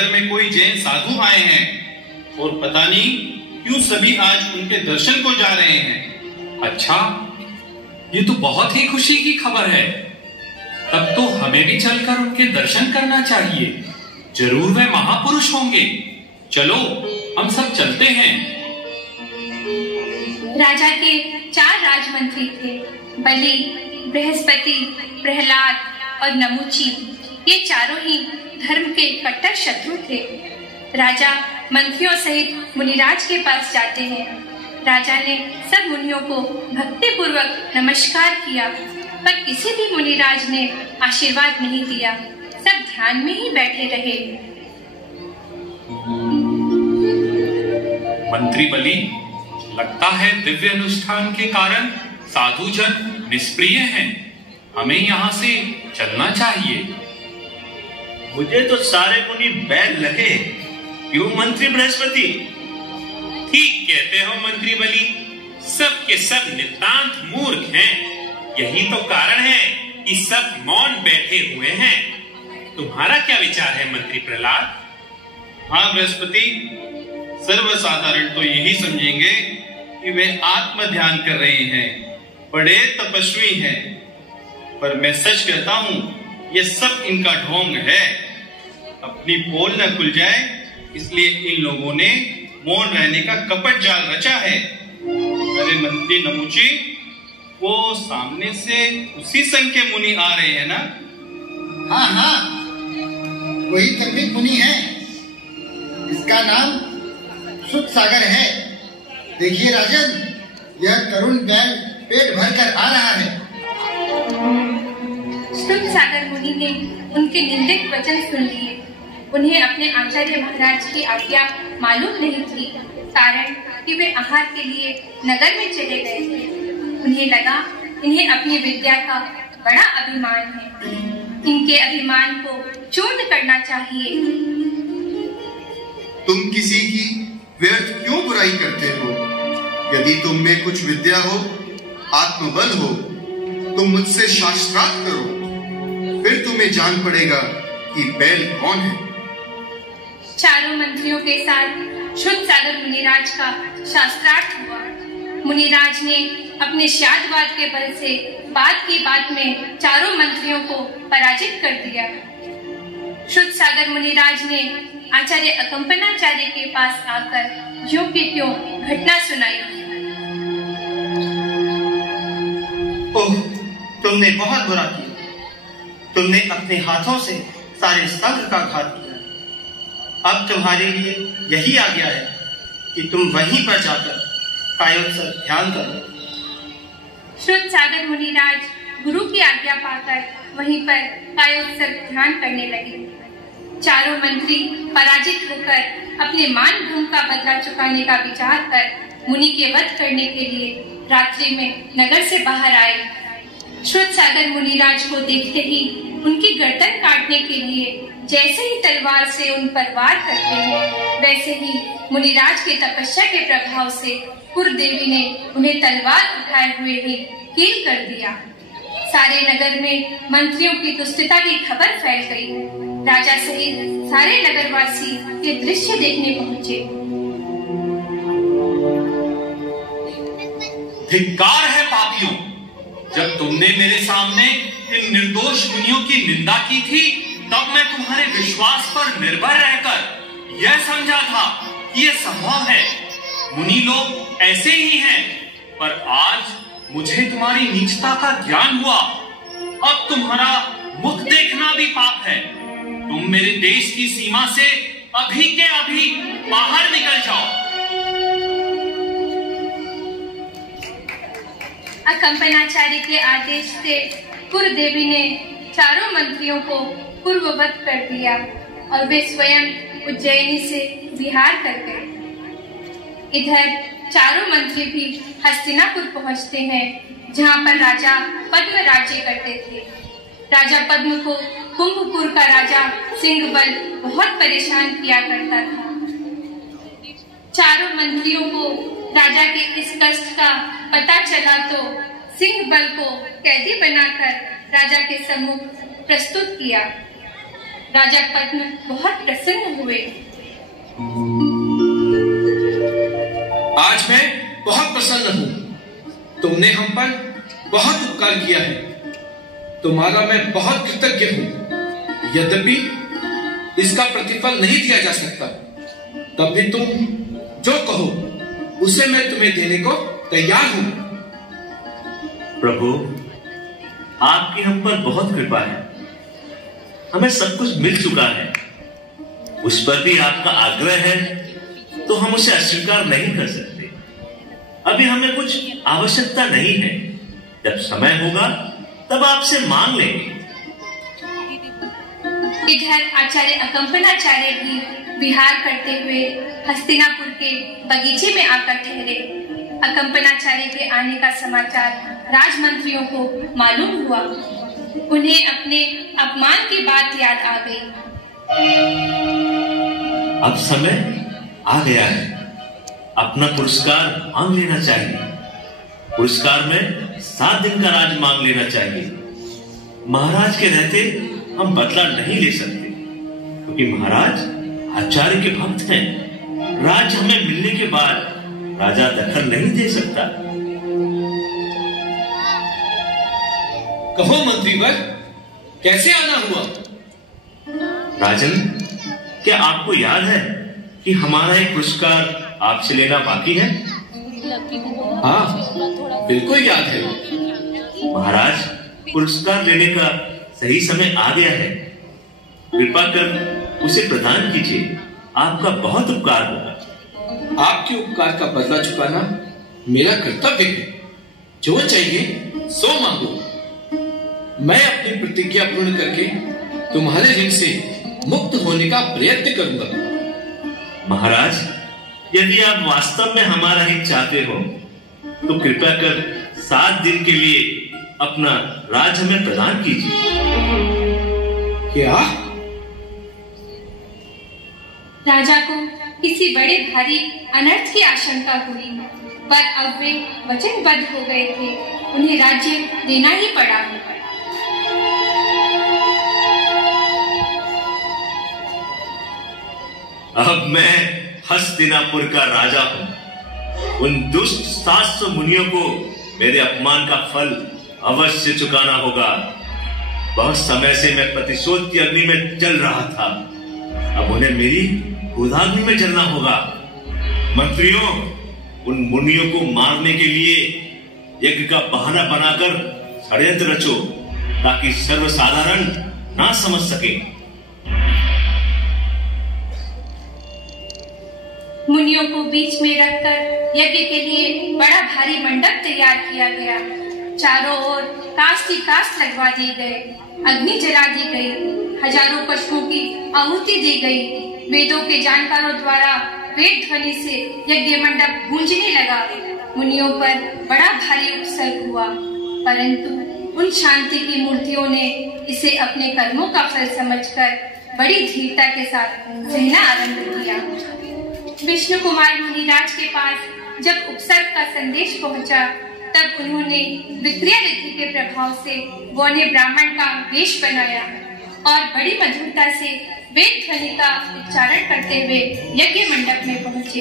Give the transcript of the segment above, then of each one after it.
नगर में कोई जैन साधु आए हैं और पता नहीं क्यों सभी आज उनके दर्शन को जा रहे हैं। अच्छा, ये तो बहुत ही खुशी की खबर है। तब तो हमें भी चलकर उनके दर्शन करना चाहिए। जरूर वे महापुरुष होंगे। चलो हम सब चलते हैं। राजा के 4 राजमंत्री थे, बलि, बृहस्पति, प्रहलाद और नमुची। ये चारों ही धर्म के कट्टर शत्रु थे। राजा मंत्रियों सहित मुनिराज के पास जाते हैं। राजा ने सब मुनियों को भक्ति पूर्वक नमस्कार किया, पर किसी भी मुनिराज ने आशीर्वाद नहीं दिया। सब ध्यान में ही बैठे रहे। मंत्री बलि, लगता है दिव्य अनुष्ठान के कारण साधुजन निष्प्रिय हैं। हमें यहाँ से चलना चाहिए। मुझे तो सारे मुनि बैल लगे। क्यों मंत्री बृहस्पति? ठीक कहते हो मंत्री बलि, सब के सब नितांत मूर्ख हैं। यही तो कारण है कि सब मौन बैठे हुए हैं। तुम्हारा क्या विचार है मंत्री प्रहलाद? हाँ बृहस्पति, सर्वसाधारण तो यही समझेंगे कि वे आत्म ध्यान कर रहे हैं, बड़े तपस्वी हैं, पर मैं सच कहता हूँ ये सब इनका ढोंग है। अपनी पोल न खुल जाए इसलिए इन लोगों ने मौन रहने का कपट जाल रचा है। अरे मंत्री नमुची, वो सामने से उसी संघ के मुनि आ रहे हैं ना? हाँ हाँ, वही कर्मिक मुनि है। इसका नाम शुद्ध सागर है। देखिए राजन, यह तरुण बैल पेट भरकर आ रहा है। शुद्ध सागर मुनि ने उनके निंदित वचन सुन लिए। उन्हें अपने आचार्य महाराज की आज्ञा मालूम नहीं थी, कारण कि वे आहार के लिए नगर में चले गए थे। उन्हें लगा इन्हें अपनी विद्या का बड़ा अभिमान है, इनके अभिमान को चूर्ण करना चाहिए। तुम किसी की व्यर्थ क्यों बुराई करते हो? यदि तुम में कुछ विद्या हो, आत्मबल हो, तुम मुझसे शास्त्रार्थ करो, फिर तुम्हें जान पड़ेगा कि बैल कौन है। चारों मंत्रियों के साथ शुद्ध सागर मुनिराज का शास्त्रार्थ हुआ। मुनिराज ने अपने शादवाद के बल से बात की बात में चारों मंत्रियों को पराजित कर दिया। शुद्ध सागर मुनिराज ने आचार्य अकंपनाचार्य के पास आकर ज्यों की त्यों घटना सुनाई। ओह, तुमने बहुत बुरा किया। तुमने अपने हाथों से सारे संघ का घात किया। अब तुम्हारे लिए यही आज्ञा है कि तुम वहीं पर जाकर कायोत्सव ध्यान करो। शुद्ध सागर मुनिराज गुरु की आज्ञा पाकर वहीं पर कायोत्सव ध्यान करने लगे। चारों मंत्री पराजित होकर अपने मान भूम का बदला चुकाने का विचार कर मुनि के वध करने के लिए रात्रि में नगर से बाहर आए। शुद्ध सागर मुनिराज को देखते ही उनकी गर्दन काटने के लिए जैसे ही तलवार से उन पर वार करते हैं, वैसे ही मुनिराज के तपस्या के प्रभाव से कुरदेवी ने उन्हें तलवार उठाए हुए ही कील कर दिया। सारे नगर में मंत्रियों की दुष्टता की खबर फैल गई। राजा सहित सारे नगरवासी ये दृश्य देखने पहुंचे। धिक्कार है पापियों, जब तुमने मेरे सामने इन निर्दोष मुनियों की निंदा की थी, तब मैं तुम्हारे विश्वास पर निर्भर रहकर यह समझा था कि यह संभव है, मुनि लोग ऐसे ही हैं। पर आज मुझे तुम्हारी नीचता का ज्ञान हुआ। अब तुम्हारा मुख देखना भी पाप है। तुम मेरे देश की सीमा से अभी के अभी बाहर निकल जाओ। अकंपनाचार्य के आदेश से कुरदेवी ने चारों मंत्रियों को पूर्ववत कर दिया और वे स्वयं उज्जैनी से बिहार कर गए। इधर चारों मंत्री भी हस्तिनापुर पहुंचते हैं, जहां पर राजा पद्म राज्य करते थे। राजा पद्म को कुंभपुर का राजा सिंहबल बहुत परेशान किया करता था। चारों मंत्रियों को राजा के इस कष्ट का पता चला तो सिंहबल को कैदी बनाकर राजा के सम्मुख प्रस्तुत किया। राजा पद्म बहुत प्रसन्न हुए। आज मैं बहुत प्रसन्न हूँ। तुमने हम पर बहुत उपकार किया है। तुम्हारा मैं बहुत कृतज्ञ हूँ। यद्यपि इसका प्रतिफल नहीं दिया जा सकता, तब भी तुम जो कहो उसे मैं तुम्हें देने को तैयार हूँ। प्रभु, आपकी हम पर बहुत कृपा है। हमें सब कुछ मिल चुका है। उस पर भी आपका आग्रह है तो हम उसे अस्वीकार नहीं कर सकते। अभी हमें कुछ आवश्यकता नहीं है। जब समय होगा तब आपसे मांग लेंगे। इधर आचार्य अकंपनाचार्य भी विहार करते हुए हस्तिनापुर के बगीचे में आकर ठहरे। अकंपनाचार्य के आने का समाचार राजमंत्रियों को मालूम हुआ। उन्हें अपने अपमान की बात याद आ गई। अब समय आ गया है। अपना पुरस्कार मांग लेना चाहिए। पुरस्कार में 7 दिन का राज मांग लेना चाहिए। महाराज के रहते हम बदला नहीं ले सकते, क्योंकि महाराज आचार्य के भक्त हैं। राज हमें मिलने के बाद राजा दखल नहीं दे सकता। कहो मंत्रीवर, कैसे आना हुआ? राजन, क्या आपको याद है कि हमारा एक पुरस्कार आपसे लेना बाकी है? हाँ, बिल्कुल याद है। महाराज, पुरस्कार लेने का सही समय आ गया है। कृपा कर उसे प्रदान कीजिए। आपका बहुत उपकार होगा। आपके उपकार का बदला चुकाना मेरा कर्तव्य है। जो चाहिए सो मांगो। मैं अपनी प्रतिज्ञा पूर्ण करके तुम्हारे ऋण से मुक्त होने का प्रयत्न करूंगा। महाराज, यदि आप वास्तव में हमारा हित चाहते हो तो कृपया कर 7 दिन के लिए अपना राज हमें प्रदान कीजिए। क्या? राजा को किसी बड़े भारी अनर्थ की आशंका हुई, पर अब वे वचनबद्ध हो गए थे। उन्हें राज्य देना ही पड़ा। अब मैं हस्तिनापुर का राजा हूं। उन दुष्ट 700 मुनियों को मेरे अपमान का फल अवश्य चुकाना होगा। बहुत समय से मैं प्रतिशोध की अग्नि में जल रहा था। अब उन्हें मेरी क्रोधाग्नि में जलना होगा। मंत्रियों, उन मुनियों को मारने के लिए यज्ञ का बहाना बनाकर षड्यंत्र रचो, ताकि सर्वसाधारण ना समझ सके। मुनियों को बीच में रखकर यज्ञ के लिए बड़ा भारी मंडप तैयार किया गया। चारों ओर काष्ठ ही काष्ठ लगवा दिए गए। अग्नि जला दी गई। हजारों पशुओं की आहुति दी गई। वेदों के जानकारों द्वारा वेद ध्वनि से यज्ञ मंडप गूंजने लगा। मुनियों पर बड़ा भारी उत्सर्ग हुआ, परंतु उन शांति की मूर्तियों ने इसे अपने कर्मों का फल समझकर बड़ी धीरता के साथ सहना आरंभ किया। विष्णु कुमार मुनिराज के पास जब उपसर्ग का संदेश पहुंचा, तब उन्होंने विक्रिया रीति के प्रभाव से बौने ब्राह्मण का वेश बनाया और बड़ी मधुरता से वेद ध्वनि का उच्चारण करते हुए यज्ञ मंडप में पहुंचे।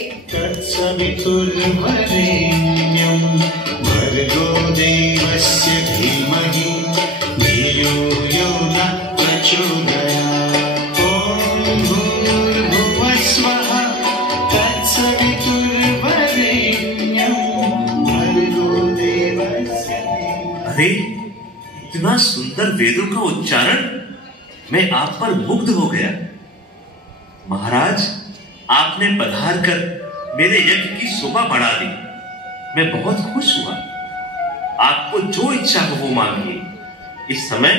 अरे, इतना सुंदर वेदों का उच्चारण! मैं आप पर मुग्ध हो गया। महाराज, आपने पधार कर मेरे यज्ञ की शोभा बढ़ा दी। मैं बहुत खुश हुआ। आपको जो इच्छा हो वो मांगिए। इस समय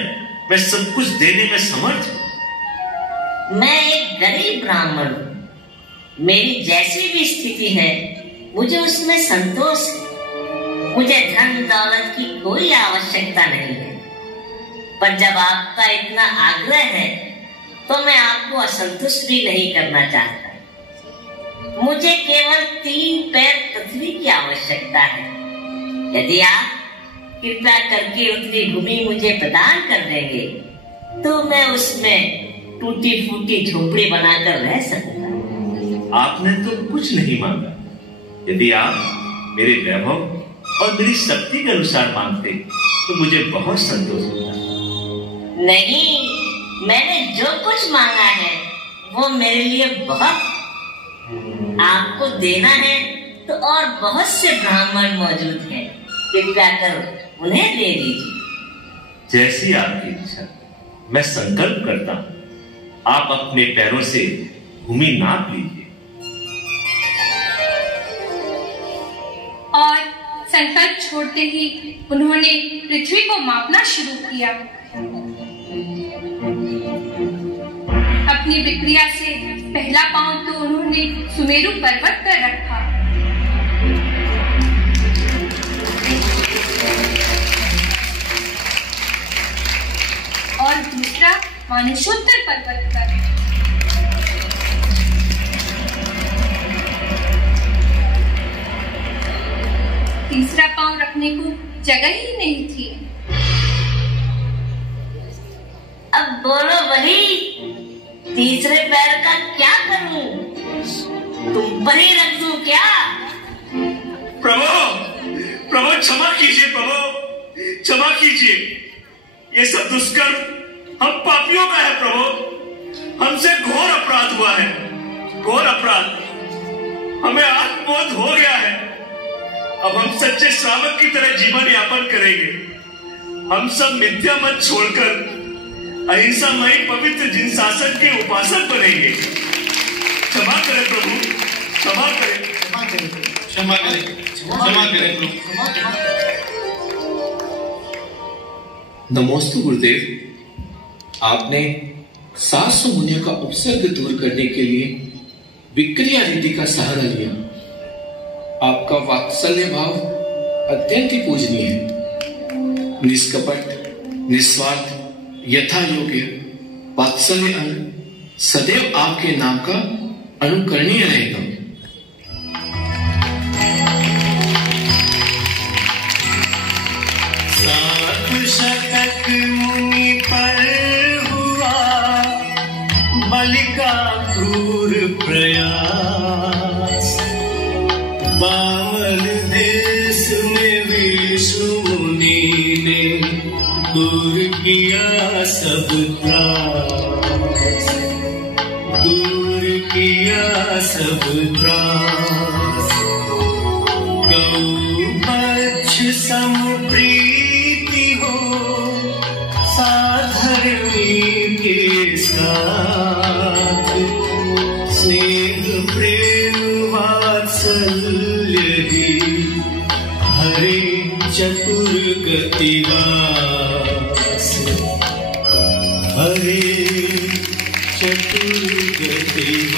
मैं सब कुछ देने में समर्थ हूं। मैं एक गरीब ब्राह्मण हूं। मेरी जैसी भी स्थिति है, मुझे उसमें संतोष है। मुझे धन दौलत की कोई आवश्यकता नहीं है, पर जब आपका इतना आग्रह है तो मैं आपको असंतुष्ट भी नहीं करना चाहता। मुझे केवल 3 पैर पृथ्वी की आवश्यकता है। यदि आप कृपया करके उतनी भूमि मुझे प्रदान कर देंगे तो मैं उसमें टूटी फूटी झोपड़ी बनाकर रह सकूंगा। आपने तो कुछ नहीं मांगा। यदि आप मेरे वैभव और मेरी शक्ति के अनुसार मांगते तो मुझे बहुत संतोष होता। नहीं, मैंने जो कुछ मांगा है वो मेरे लिए बहुत। आपको देना है तो और बहुत से ब्राह्मण मौजूद हैं, कृपया कर उन्हें दे दीजिए। जैसी आपकी इच्छा। मैं संकल्प करता हूं, आप अपने पैरों से भूमि नाप लीजिए। और संकल्प छोड़ते ही उन्होंने पृथ्वी को मापना शुरू किया। अपनी विक्रिया से पहला पांव तो उन्होंने सुमेरु पर्वत पर रखा। और दूसरा मानुषोत्तर पर्वत पर। तीसरा पांव रखने को जगह ही नहीं थी। अब बोलो वही, तीसरे पैर का क्या करूं? तुम पर ही रख दूं क्या? प्रभु क्षमा कीजिए, प्रभु क्षमा कीजिए। ये सब दुष्कर्म हम पापियों का है प्रभु। हमसे घोर अपराध हुआ है, घोर अपराध। हमें आत्मबोध हो गया है। अब हम सच्चे श्रावक की तरह जीवन यापन करेंगे। हम सब मिथ्या मत छोड़कर अहिंसामयी पवित्र जिन शासन के उपासक बनेंगे। क्षमा करें प्रभु, क्षमा करें, क्षमा करें, क्षमा करें प्रभु। नमोस्तु गुरुदेव। आपने 700 मुनियों का उपसर्ग दूर करने के लिए विक्रिया रीति का सहारा लिया। आपका वात्सल्य भाव अत्यंत ही पूजनीय है। निष्कपट, निस्वार्थ, यथा योग्य वात्सल्य अंग सदैव आपके नाम का अनुकरणीय रहेगा। सात शतक मुनि पर हुआ बल का क्रूर प्रयास। बामन देश में विष्णु मुनि ने दूर किया सब त्रास, दूर किया सब त्रास। गौ पक्ष सम प्रीति हो साधर्मी के साथ। स्नेह प्रेम वात्सल्य ही हरे चतुर गतिवास, हरे चतुर गतिवास।